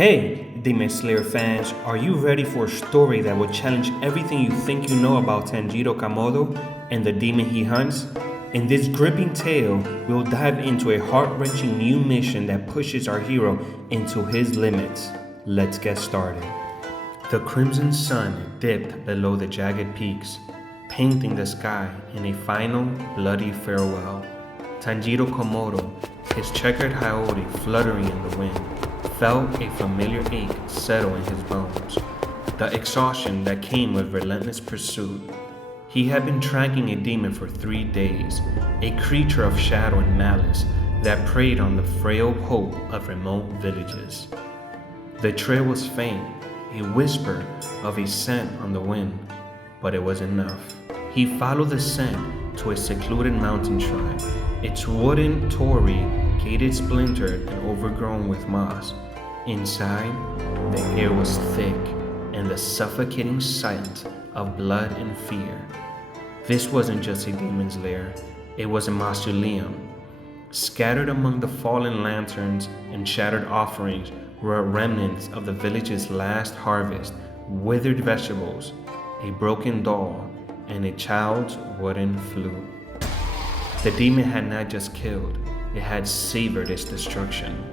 Hey, Demon Slayer fans, are you ready for a story that will challenge everything you think you know about Tanjiro Kamado and the demon he hunts? In this gripping tale, we'll dive into a heart-wrenching new mission that pushes our hero into his limits. Let's get started. The crimson sun dipped below the jagged peaks, painting the sky in a final, bloody farewell. Tanjiro Kamado, his checkered haori fluttering in the wind, felt a familiar ache settle in his bones, the exhaustion that came with relentless pursuit. He had been tracking a demon for 3 days, a creature of shadow and malice that preyed on the frail hope of remote villages. The trail was faint, a whisper of a scent on the wind, but it was enough. He followed the scent to a secluded mountain shrine, its wooden torii gated, splintered, and overgrown with moss. Inside, the air was thick and the suffocating scent of blood and fear. This wasn't just a demon's lair, it was a mausoleum. Scattered among the fallen lanterns and shattered offerings were remnants of the village's last harvest, withered vegetables, a broken doll, and a child's wooden flute. The demon had not just killed, it had savored its destruction.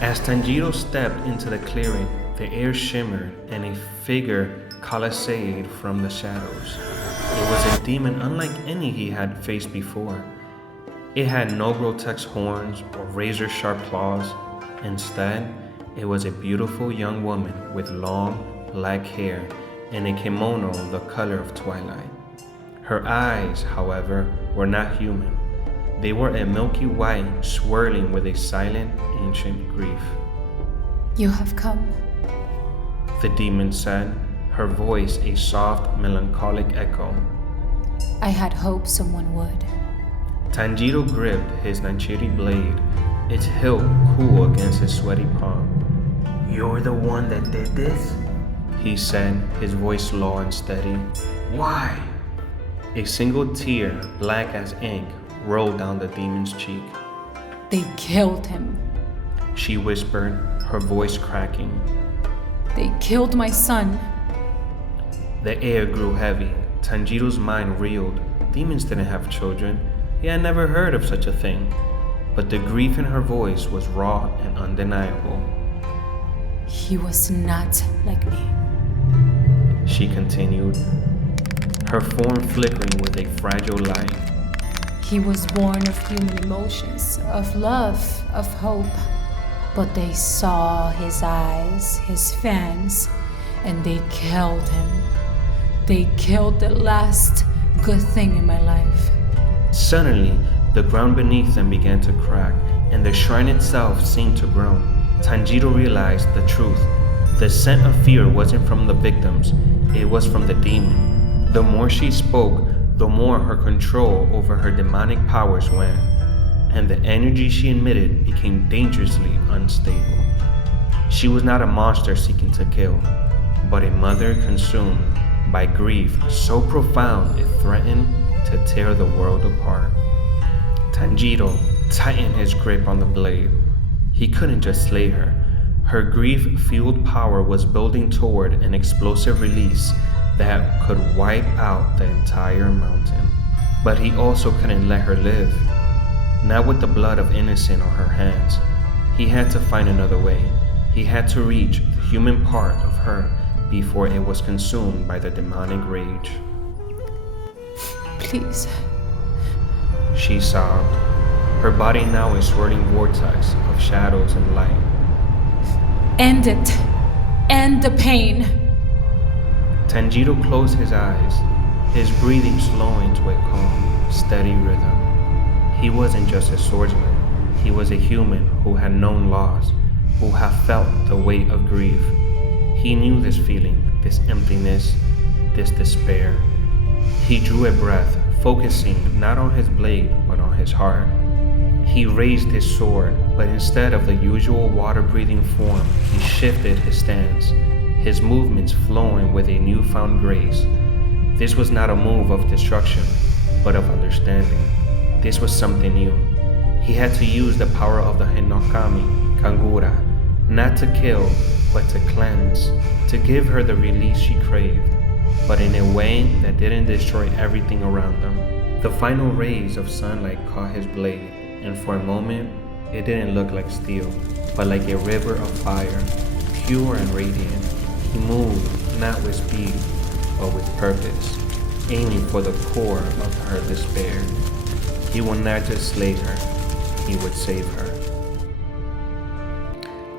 As Tanjiro stepped into the clearing, the air shimmered and a figure colosseated from the shadows. It was a demon unlike any he had faced before. It had no grotesque horns or razor-sharp claws. Instead, it was a beautiful young woman with long, black hair and a kimono the color of twilight. Her eyes, however, were not human. They were a milky white, swirling with a silent, ancient grief. You have come. The demon said, her voice a soft, melancholic echo. I had hoped someone would. Tanjiro gripped his Nanchiri blade, its hilt cool against his sweaty palm. "You're the one that did this?" he said, his voice low and steady. "Why?" A single tear, black as ink, rolled down the demon's cheek. They killed him. She whispered, her voice cracking. They killed my son. The air grew heavy. Tanjiro's mind reeled. Demons didn't have children. He had never heard of such a thing. But the grief in her voice was raw and undeniable. He was not like me. She continued, her form flickering with a fragile light. He was born of human emotions, of love, of hope. But they saw his eyes, his fangs, and they killed him. They killed the last good thing in my life. Suddenly, the ground beneath them began to crack, and the shrine itself seemed to groan. Tanjiro realized the truth. The scent of fear wasn't from the victims, it was from the demon. The more she spoke, the more her control over her demonic powers waned, and the energy she emitted became dangerously unstable. She was not a monster seeking to kill, but a mother consumed by grief so profound it threatened to tear the world apart. Tanjiro tightened his grip on the blade. He couldn't just slay her. Her grief-fueled power was building toward an explosive release that could wipe out the entire mountain. But he also couldn't let her live. Not with the blood of innocent on her hands. He had to find another way. He had to reach the human part of her before it was consumed by the demonic rage. Please. She sobbed, her body now a swirling vortex of shadows and light. End it. End the pain. Tanjiro closed his eyes, his breathing slowing to a calm, steady rhythm. He wasn't just a swordsman, he was a human who had known loss, who had felt the weight of grief. He knew this feeling, this emptiness, this despair. He drew a breath, focusing not on his blade, but on his heart. He raised his sword, but instead of the usual water-breathing form, he shifted his stance, his movements flowing with a newfound grace. This was not a move of destruction, but of understanding. This was something new. He had to use the power of the Hinokami, Kangura, not to kill, but to cleanse, to give her the release she craved, but in a way that didn't destroy everything around them. The final rays of sunlight caught his blade, and for a moment, it didn't look like steel, but like a river of fire, pure and radiant. He moved, not with speed, but with purpose, aiming for the core of her despair. He would not just slay her, he would save her.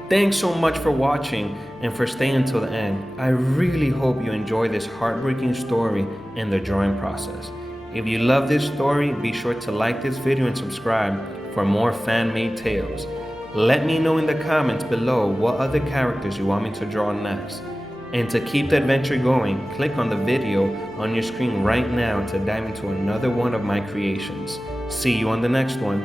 Thanks so much for watching and for staying until the end. I really hope you enjoyed this heartbreaking story and the drawing process. If you love this story, be sure to like this video and subscribe for more fan-made tales. Let me know in the comments below what other characters you want me to draw next. And to keep the adventure going, click on the video on your screen right now to dive into another one of my creations. See you on the next one.